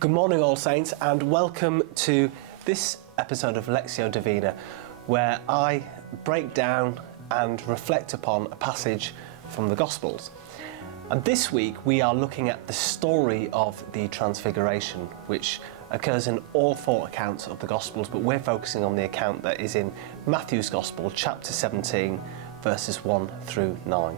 Good morning, All Saints, and welcome to this episode of Lectio Divina, where I break down and reflect upon a passage from the Gospels. And this week we are looking at the story of the Transfiguration, which occurs in all four accounts of the Gospels, but we're focusing on the account that is in Matthew's Gospel, chapter 17, verses 1 through 9.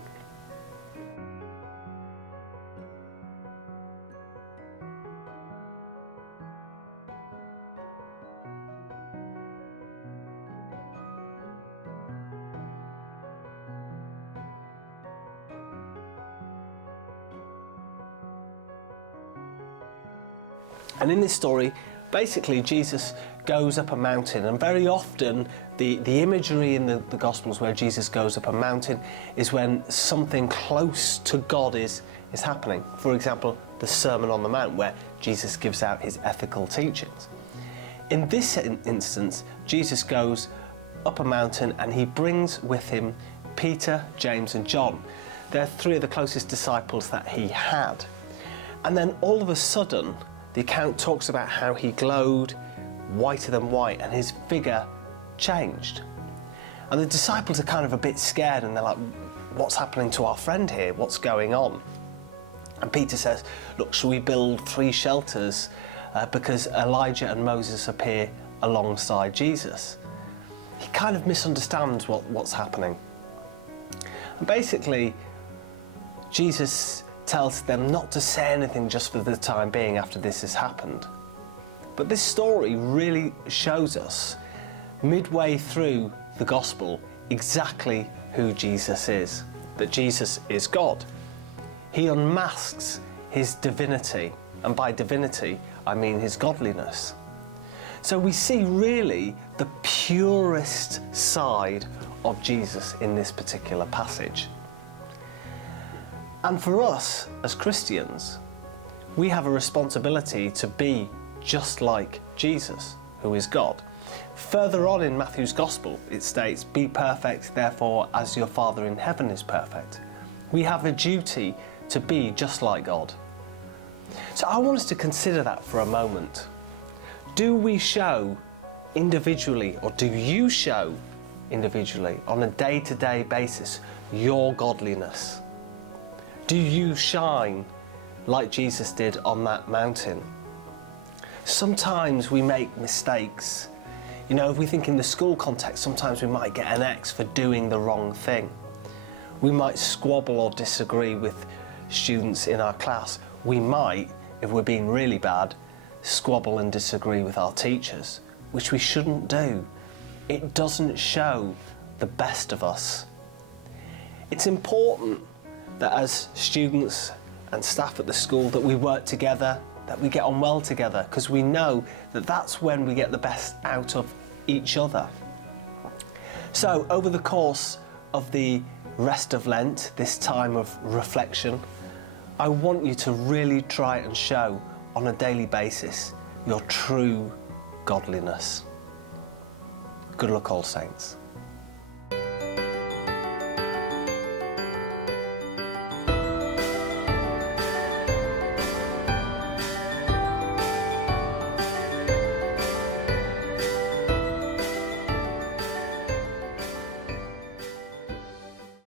And in this story, basically Jesus goes up a mountain, and very often the imagery in the Gospels where Jesus goes up a mountain is when something close to God is happening. For example, the Sermon on the Mount, where Jesus gives out his ethical teachings. In this instance, Jesus goes up a mountain and he brings with him Peter, James and John. They're three of the closest disciples that he had. And then all of a sudden, the account talks about how he glowed whiter than white and his figure changed. And the disciples are kind of a bit scared and they're like, what's happening to our friend here? What's going on? And Peter says, look, shall we build 3 shelters because Elijah and Moses appear alongside Jesus? He kind of misunderstands what's happening. And basically, Jesus tells them not to say anything just for the time being after this has happened. But this story really shows us, midway through the gospel, exactly who Jesus is, that Jesus is God. He unmasks his divinity, and by divinity I mean his godliness. So we see really the purest side of Jesus in this particular passage. And for us as Christians, we have a responsibility to be just like Jesus, who is God. Further on in Matthew's Gospel, it states, "Be perfect, therefore, as your Father in heaven is perfect." We have a duty to be just like God. So I want us to consider that for a moment. Do we show individually, or do you show individually, on a day-to-day basis, your godliness? Do you shine like Jesus did on that mountain? Sometimes we make mistakes. You know, if we think in the school context, sometimes we might get an X for doing the wrong thing. We might squabble or disagree with students in our class. We might, if we're being really bad, squabble and disagree with our teachers, which we shouldn't do. It doesn't show the best of us. It's important that as students and staff at the school that we work together, that we get on well together, because we know that that's when we get the best out of each other. So over the course of the rest of Lent, this time of reflection, I want you to really try and show on a daily basis your true godliness. Good luck, All Saints.